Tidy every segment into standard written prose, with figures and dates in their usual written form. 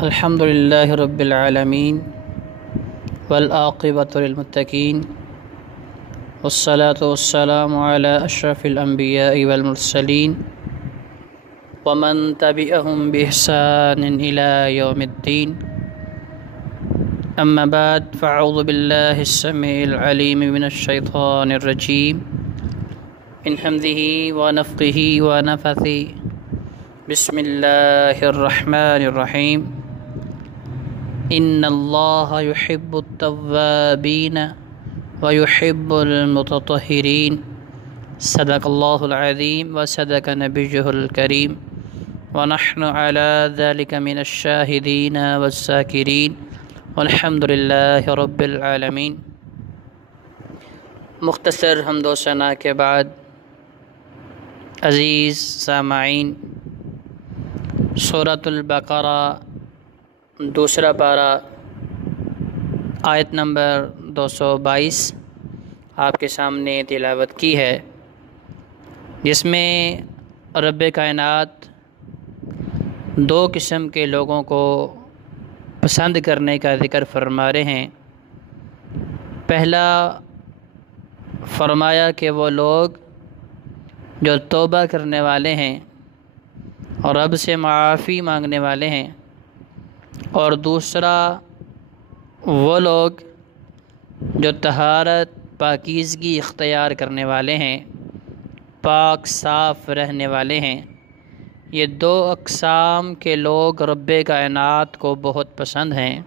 الحمد للہ رب العالمین والعاقبۃ للمتقین والصلاة والسلام علی اشرف الانبیاء والمرسلین ومن تبعهم بإحسان الى یوم الدین اما بعد فاعوذ باللہ السمیع العلیم من الشیطان الرجیم من حمزہ ونفخہ ونفثہ بسم اللہ الرحمن الرحیم ان اللہ یحب التوابین ویحب المتطہرین صدق اللہ العظیم وصدق نبیہ الکریم ونحن علی ذلک من الشاہدین والذاکرین والحمد للہ رب العالمین۔ مختصر حمد و ثنا کے بعد عزیز سامعین، سورۃ البقرہ دوسرا پارہ آیت نمبر 222 آپ کے سامنے تلاوت کی ہے، جس میں رب کائنات دو قسم کے لوگوں کو پسند کرنے کا ذکر فرما رہے ہیں۔ پہلا فرمایا کہ وہ لوگ جو توبہ کرنے والے ہیں اور رب سے معافی مانگنے والے ہیں، اور دوسرا وہ لوگ جو طہارت پاکیزگی اختیار کرنے والے ہیں، پاک صاف رہنے والے ہیں۔ یہ دو اقسام کے لوگ رب کائنات کو بہت پسند ہیں۔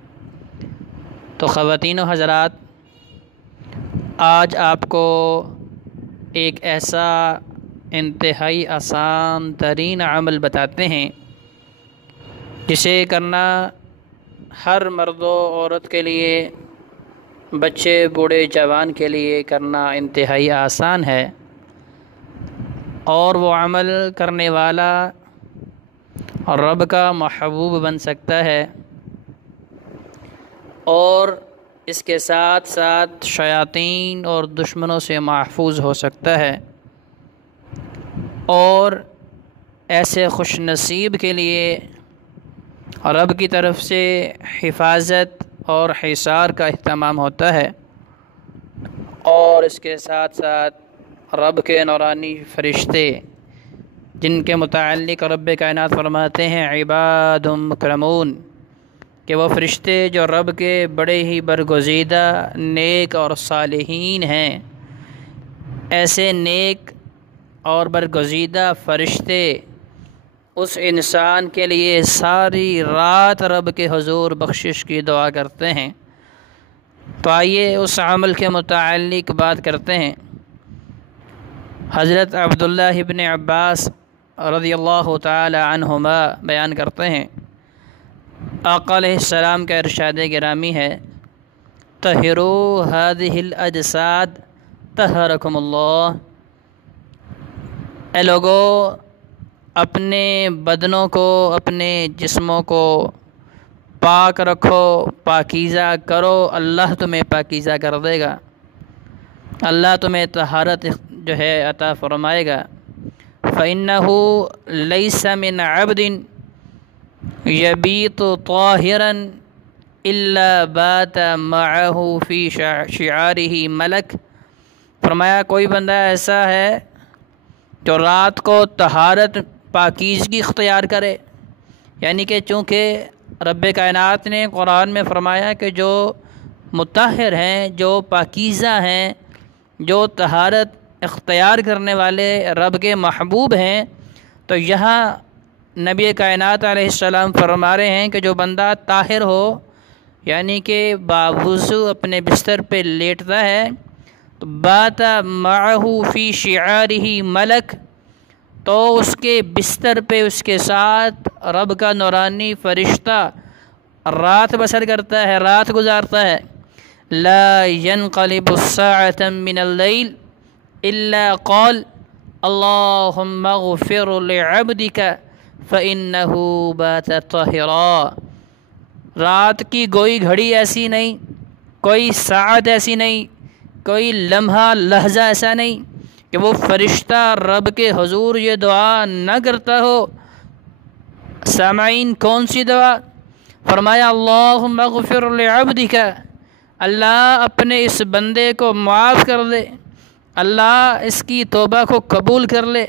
تو خواتین و حضرات، آج آپ کو ایک ایسا انتہائی آسان ترین عمل بتاتے ہیں جسے کرنا ہر مرد و عورت کے لیے، بچے بوڑھے جوان کے لیے کرنا انتہائی آسان ہے، اور وہ عمل کرنے والا رب کا محبوب بن سکتا ہے، اور اس کے ساتھ ساتھ شیاطین اور دشمنوں سے محفوظ ہو سکتا ہے۔ اور ایسے خوش نصیب کے لیے رب کی طرف سے حفاظت اور حصار کا اہتمام ہوتا ہے، اور اس کے ساتھ ساتھ رب کے نورانی فرشتے جن کے متعلق رب کائنات فرماتے ہیں عباد مکرمون، کہ وہ فرشتے جو رب کے بڑے ہی برگزیدہ نیک اور صالحین ہیں۔ ایسے نیک اور برگزیدہ فرشتے اس انسان کے لیے ساری رات رب کے حضور بخشش کی دعا کرتے ہیں۔ تو آئیے اس عمل کے متعلق بات کرتے ہیں۔ حضرت عبداللہ ابن عباس رضی اللہ تعالی عنہما بیان کرتے ہیں، آقا علیہ السلام کا ارشاد گرامی ہے، طہروا هذه الاجساد طہرکم اللہ، اے لوگو اپنے بدنوں کو، اپنے جسموں کو پاک رکھو، پاکیزہ کرو، اللہ تمہیں پاکیزہ کر دے گا، اللہ تمہیں طہارت جو ہے عطا فرمائے گا۔ فَإِنَّهُ لَيْسَ مِنْ عَبْدٍ يَبِيتُ طَاهِرًا إِلَّا بَاتَ مَعَهُ فِي شِعَارِهِ مَلَك، فرمایا کوئی بندہ ایسا ہے جو رات کو طہارت پاکیزگی اختیار کرے، یعنی کہ چونکہ رب کائنات نے قرآن میں فرمایا کہ جو مطہر ہیں، جو پاکیزہ ہیں، جو طہارت اختیار کرنے والے رب کے محبوب ہیں، تو یہاں نبی کائنات علیہ السلام فرما رہے ہیں کہ جو بندہ طاہر ہو، یعنی کہ باوضو اپنے بستر پہ لیٹتا ہے، تو بات معہ فی شعارہ ملک، تو اس کے بستر پہ اس کے ساتھ رب کا نورانی فرشتہ رات بسر کرتا ہے، رات گزارتا ہے۔ لا ينقلب الساعة من اللیل الا قال اللہم اغفر لعبدک فإنه بات طاہرا، رات کی کوئی گھڑی ایسی نہیں، کوئی ساعت ایسی نہیں، کوئی لمحہ لحظہ ایسا نہیں کہ وہ فرشتہ رب کے حضور یہ دعا نہ کرتا ہو؟ سامعین، کون سی دعا؟ فرمایا اللہم اغفر لعبدک، اللہ اپنے اس بندے کو معاف کر دے، اللہ اس کی توبہ کو قبول کر لے،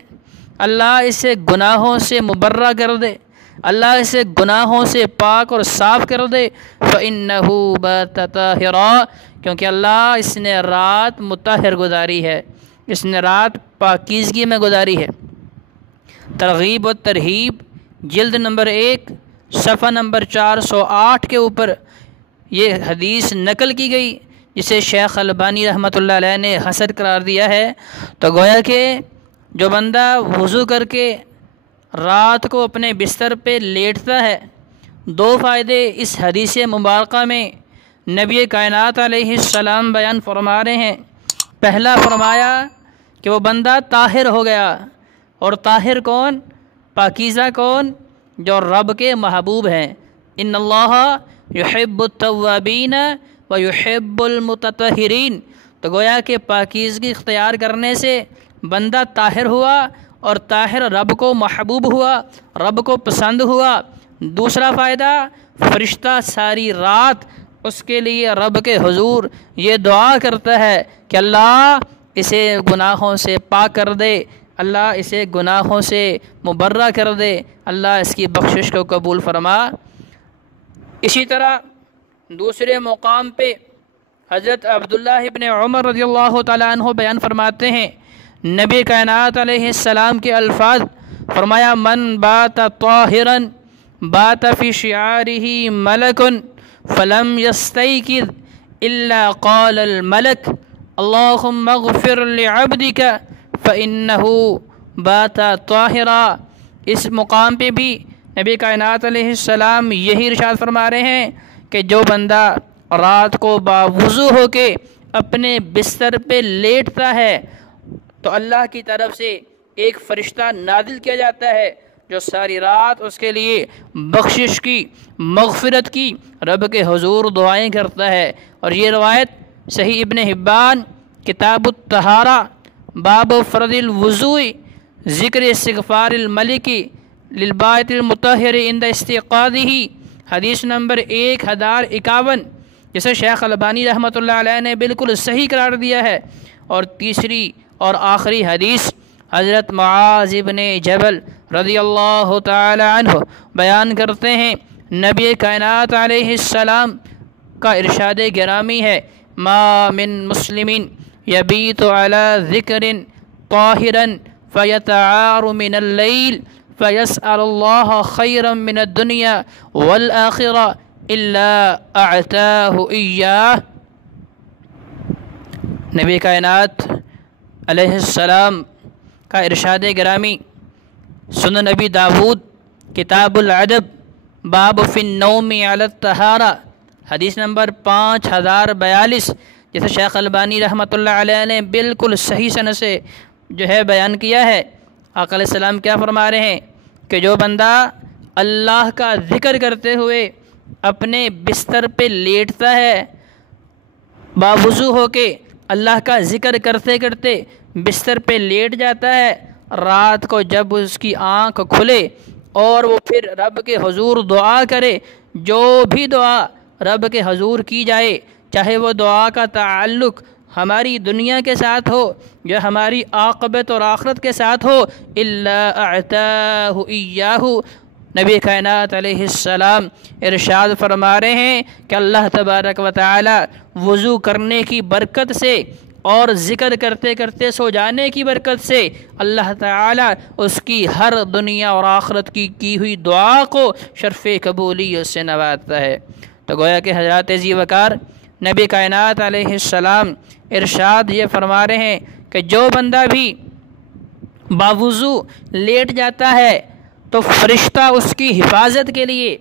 اللہ اسے گناہوں سے مبرہ کر دے، اللہ اسے گناہوں سے پاک اور صاف کر دے۔ فَإِنَّهُ بَاتَ طَاهِرًا، کیونکہ اللہ اس نے رات مطہر گزاری ہے، اس نے رات پاکیزگی میں گزاری ہے۔ ترغیب و ترہیب جلد نمبر 1 صفحہ نمبر 408 کے اوپر یہ حدیث نقل کی گئی، جسے شیخ البانی رحمۃ اللہ علیہ نے حسن قرار دیا ہے۔ تو گویا کہ جو بندہ وضو کر کے رات کو اپنے بستر پہ لیٹتا ہے، 2 فائدے اس حدیث مبارکہ میں نبی کائنات علیہ السلام بیان فرما رہے ہیں۔ پہلا فرمایا کہ وہ بندہ طاہر ہو گیا، اور طاہر کون؟ پاکیزہ کون؟ جو رب کے محبوب ہیں۔ ان اللہ یحب التوابین و یحب المتطہرین۔ تو گویا کہ پاکیزگی اختیار کرنے سے بندہ طاہر ہوا، اور طاہر رب کو محبوب ہوا، رب کو پسند ہوا۔ دوسرا فائدہ، فرشتہ ساری رات اس کے لیے رب کے حضور یہ دعا کرتا ہے کہ اللہ اسے گناہوں سے پاک کر دے، اللہ اسے گناہوں سے مبرہ کر دے، اللہ اس کی بخشش کو قبول فرما۔ اسی طرح دوسرے مقام پہ حضرت عبداللہ ابن عمر رضی اللہ تعالیٰ عنہ بیان فرماتے ہیں، نبی کائنات علیہ السلام کے الفاظ، فرمایا من بات طاہرا بات فی شعارہ ملک فلم یستیقظ الا قال الملک اللہم اغفر لعبدک فإنہ بات طاہرا۔ اس مقام پہ بھی نبی کائنات علیہ السلام یہی ارشاد فرما رہے ہیں کہ جو بندہ رات کو باوضو ہو کے اپنے بستر پہ لیٹتا ہے تو اللہ کی طرف سے ایک فرشتہ نازل کیا جاتا ہے جو ساری رات اس کے لیے بخشش کی، مغفرت کی، رب کے حضور دعائیں کرتا ہے۔ اور یہ روایت صحیح ابن حبان کتاب الطہارہ باب فرض الوضوء ذکر استغفار الملک للبائت المطہر عند استيقاظہ، حدیث نمبر 1051، جسے شیخ البانی رحمۃ اللہ علیہ نے بالکل صحیح قرار دیا ہے۔ اور تیسری اور آخری حدیث حضرت معاذ بن جبل رضی اللہ تعالی عنہ بیان کرتے ہیں، نبی کائنات علیہ السلام کا ارشاد گرامی ہے، ما من مسلم یبیت علی ذکر طاہرا فیتعار من اللیل فیسأل اللہ خیرا من الدنیا والآخرہ الا اعطاہ ایاہ۔ نبی کائنات علیہ السلام کا ارشاد گرامی سنن نبی داود کتاب العدب باب فی النوم علی الطہارہ، حدیث نمبر 5042، جیسے شیخ البانی رحمۃ اللہ علیہ نے بالکل صحیح سند سے بیان کیا ہے۔ آقا علیہ السلام کیا فرما رہے ہیں کہ جو بندہ اللہ کا ذکر کرتے ہوئے اپنے بستر پہ لیٹتا ہے، باوضو ہو کے اللہ کا ذکر کرتے کرتے بستر پہ لیٹ جاتا ہے، رات کو جب اس کی آنکھ کھلے اور وہ پھر رب کے حضور دعا کرے، جو بھی دعا رب کے حضور کی جائے، چاہے وہ دعا کا تعلق ہماری دنیا کے ساتھ ہو یا ہماری عاقبت اور آخرت کے ساتھ ہو، الا اعطاہ ایاہ، نبی کائنات علیہ السلام ارشاد فرما رہے ہیں کہ اللہ تبارک و تعالی وضو کرنے کی برکت سے اور ذکر کرتے کرتے سو جانے کی برکت سے اللہ تعالی اس کی ہر دنیا اور آخرت کی ہوئی دعا کو شرف قبولیت سے نوازتا ہے۔ تو گویا کہ حضرات ذی وقار نبی کائنات علیہ السلام ارشاد یہ فرما رہے ہیں کہ جو بندہ بھی باوضو لیٹ جاتا ہے تو فرشتہ اس کی حفاظت کے لیے،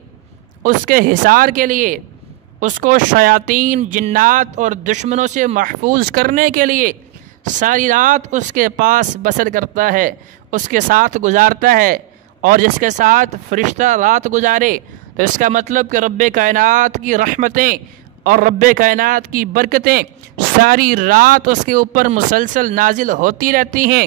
اس کے حصار کے لیے، اس کو شیاطین، جنات اور دشمنوں سے محفوظ کرنے کے لیے ساری رات اس کے پاس بسر کرتا ہے، اس کے ساتھ گزارتا ہے۔ اور جس کے ساتھ فرشتہ رات گزارے تو اس کا مطلب کہ رب کائنات کی رحمتیں اور رب کائنات کی برکتیں ساری رات اس کے اوپر مسلسل نازل ہوتی رہتی ہیں۔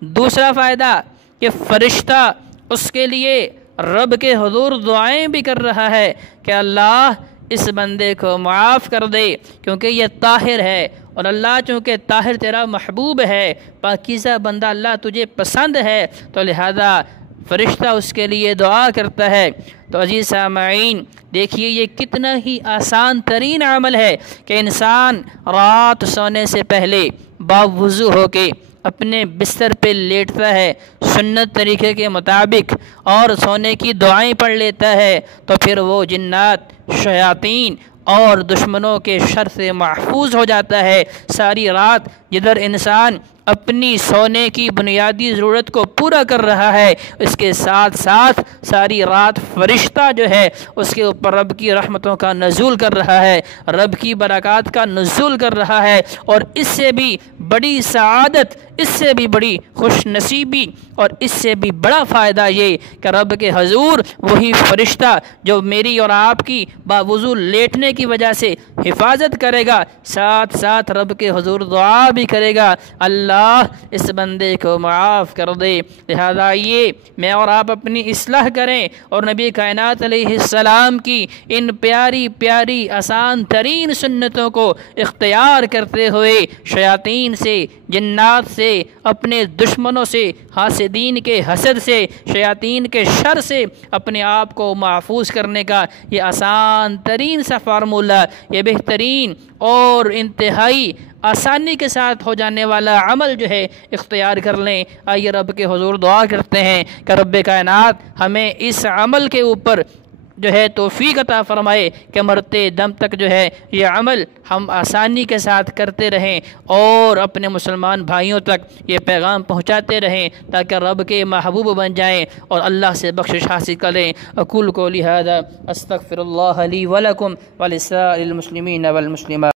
دوسرا فائدہ کہ فرشتہ اس کے لیے رب کے حضور دعائیں بھی کر رہا ہے کہ اللہ اس بندے کو معاف کر دے کیونکہ یہ طاہر ہے، اور اللہ چونکہ طاہر تیرا محبوب ہے، پاکیزہ بندہ اللہ تجھے پسند ہے، تو لہذا فرشتہ اس کے لیے دعا کرتا ہے۔ تو عزیز سامعین دیکھیے یہ کتنا ہی آسان ترین عمل ہے کہ انسان رات سونے سے پہلے باوضو ہو کے اپنے بستر پہ لیٹتا ہے سنت طریقے کے مطابق اور سونے کی دعائیں پڑھ لیتا ہے، تو پھر وہ جنات، شیاطین اور دشمنوں کے شر سے محفوظ ہو جاتا ہے۔ ساری رات جدھر انسان اپنی سونے کی بنیادی ضرورت کو پورا کر رہا ہے، اس کے ساتھ ساتھ ساری رات فرشتہ جو ہے اس کے اوپر رب کی رحمتوں کا نزول کر رہا ہے، رب کی برکات کا نزول کر رہا ہے، اور اس سے بھی بڑی سعادت، اس سے بھی بڑی خوش نصیبی اور اس سے بھی بڑا فائدہ یہ کہ رب کے حضور وہی فرشتہ جو میری اور آپ کی باوضو لیٹنے کی وجہ سے حفاظت کرے گا، ساتھ ساتھ رب کے حضور دعا بھی کرے گا، اللہ اس بندے کو معاف کر دے۔ لہذا یہ میں اور آپ اپنی اصلاح کریں اور نبی کائنات علیہ السلام کی ان پیاری پیاری آسان ترین سنتوں کو اختیار کرتے ہوئے شیاطین سے، جنات سے، اپنے دشمنوں سے، حاسدین کے حسد سے، شیاطین کے شر سے اپنے آپ کو محفوظ کرنے کا یہ آسان ترین سا فارمولہ، یہ بہترین اور انتہائی آسانی کے ساتھ ہو جانے والا عمل جو ہے اختیار کر لیں۔ آئیے رب کے حضور دعا کرتے ہیں کہ رب کائنات ہمیں اس عمل کے اوپر جو ہے توفیق عطا فرمائے کہ مرتے دم تک جو ہے یہ عمل ہم آسانی کے ساتھ کرتے رہیں اور اپنے مسلمان بھائیوں تک یہ پیغام پہنچاتے رہیں تاکہ رب کے محبوب بن جائیں اور اللہ سے بخشش حاصل کریں۔ اقول قولی ھذا استغفر اللہ لی ولکم ولسائر المسلمین والمسلمات۔